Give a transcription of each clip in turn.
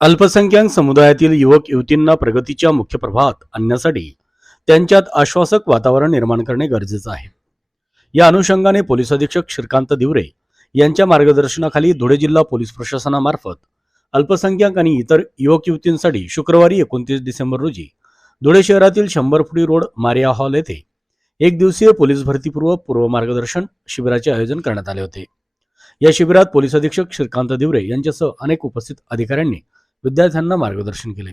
अल्पसंख्याक समुदायातील युवक युवतींना प्रगतीच्या मुख्य प्रवाहात आणण्यासाठी त्यांच्यात आश्वासक वातावरण निर्माण करणे गरजेचं आहे. या अनुषंगाने पोलीस अधीक्षक श्रीकांत दिवरे यांच्या मार्गदर्शनाखाली धुळे जिल्हा पोलीस प्रशासनामार्फत अल्पसंख्याक आणि इतर युवक युवतींसाठी शुक्रवारी एकोणतीस डिसेंबर रोजी धुळे शहरातील शंभर फुटी रोड मारिया हॉल येथे एक दिवसीय पोलीस भरतीपूर्व पूर्व मार्गदर्शन शिबिराचे आयोजन करण्यात आले होते. या शिबिरात पोलीस अधीक्षक श्रीकांत दिवरे यांच्यासह अनेक उपस्थित अधिकाऱ्यांनी विद्यार्थ्यांना मार्गदर्शन केले.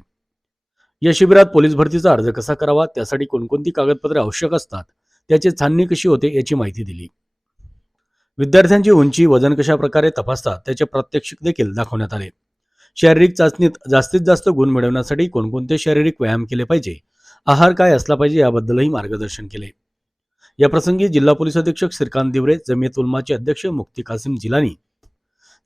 या शिबिरात पोलीस भरतीचा अर्ज कसा करावा त्यासाठी कोणकोणती कागदपत्रे आवश्यक असतात त्याची छाननी कशी होते याची माहिती दिली. विद्यार्थ्यांची उंची वजन कशा प्रकारे तपासतात त्याचे प्रात्यक्षिक देखील दाखवण्यात आले. शारीरिक चाचणीत जास्तीत जास्त गुण मिळवण्यासाठी कोणकोणते शारीरिक व्यायाम केले पाहिजे आहार काय असला पाहिजे याबद्दलही मार्गदर्शन केले. या प्रसंगी जिल्हा पोलीस अधीक्षक श्रीकांत दिवरे जमियत उलमाचे अध्यक्ष मुक्ती कासिम जिलानी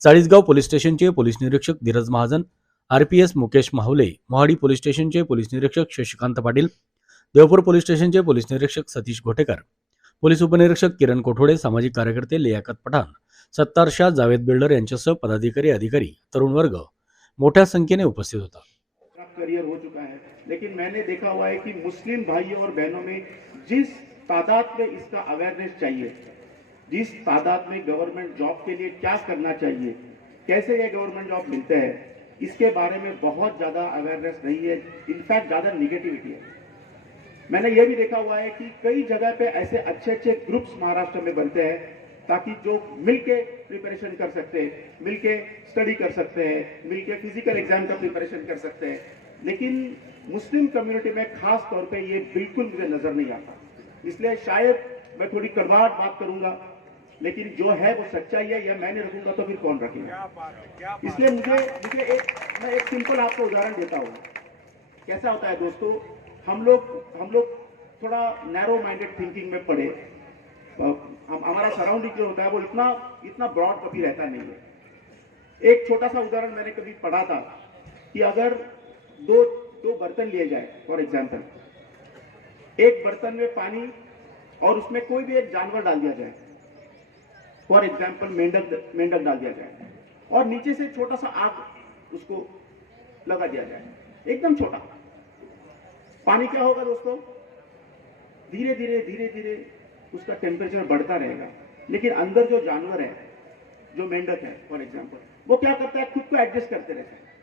चाळीसगाव पोलीस स्टेशनचे पोलीस निरीक्षक धीरज महाजन आरपीएस मुकेश माहुले, मोहाडी पोलीस स्टेशनचे पोलीस निरीक्षक शशिकांत पाटील, देवपूर पोलीस स्टेशनचे पोलीस निरीक्षक सतीश घोटेकर, पोलीस उपनिरीक्षक किरण कोठोडे, सामाजिक कार्यकर्ते लियाकत पठाण, सत्तार शाह जावेद बिल्डर पदाधिकारी, अधिकारी, तरुण वर्ग मोठ्या संख्येने उपस्थित होता. करियर हो चुका है। लेकिन मैंने देखा हुआ है कि मुस्लिम भाइयों और बहनों में जिस तादाद में इसका अवेयरनेस चाहिए, जिस तादाद में गवर्नमेंट जॉब के लिए क्या करना चाहिए, कैसे ये गवर्नमेंट जॉब मिलते हैं इसके बारे में बहुत ज़्यादा अवेयरनेस नहीं है इनफैक्ट ज़्यादा निगेटिविटी है। मैंने ये भी देखा हुआ है कि कई जगह पे ऐसे अच्छे अच्छे ग्रुप्स महाराष्ट्र में बनते हैं, ताकि जो मिलके प्रिपरेशन कर सकते हैं, मिलके स्टडी कर सकते हैं, मिलके फ़िज़िकल एग्ज़ाम का प्रिपरेशन कर सकते हैं। लेकिन मुस्लिम कम्युनिटी में खास तौर पे ये बिल्कुल मुझे नज़र नहीं आता। इसलिए शायद मैं थोड़ी कड़वाहट बात करूँगा लेकिन जो है वो सच्चाई है या मैं नहीं रखूँगा तो फिर कौन रखेगा? इसलिए मुझे मुझे एक मैं एक सिंपल आपको उदाहरण देता हूँ। कैसा होता है दोस्तों? हम लोग हम लोग थोड़ा नैरो माइंडेड थिंकिंग में पड़े। हम हमारा सराउंडिंग जो होता है वो इतना इतना ब्रॉड कभी रहता नहीं है। एक छोटा सा उदाहरण मैंने कभी पढ़ा था कि अगर दो दो बर्तन लिए जाए फॉर एग्ज़ाम्पल एक बर्तन में पानी और उसमें कोई भी एक जानवर डाल दिया जाए। फॉर एग्ज़ाम्पल मेंढक मेंढक डाल दिया जाए और नीचे से छोटा सा आग उसको लगा दिया जाए। एकदम छोटा। पानी क्या होगा दोस्तों? धीरे धीरे धीरे धीरे उसका टेम्परेचर बढ़ता रहेगा। लेकिन अंदर जो जानवर है, जो मेंढक है फॉर एग्ज़ाम्पल वो क्या करता है? खुद को एडजस्ट करते रहता है।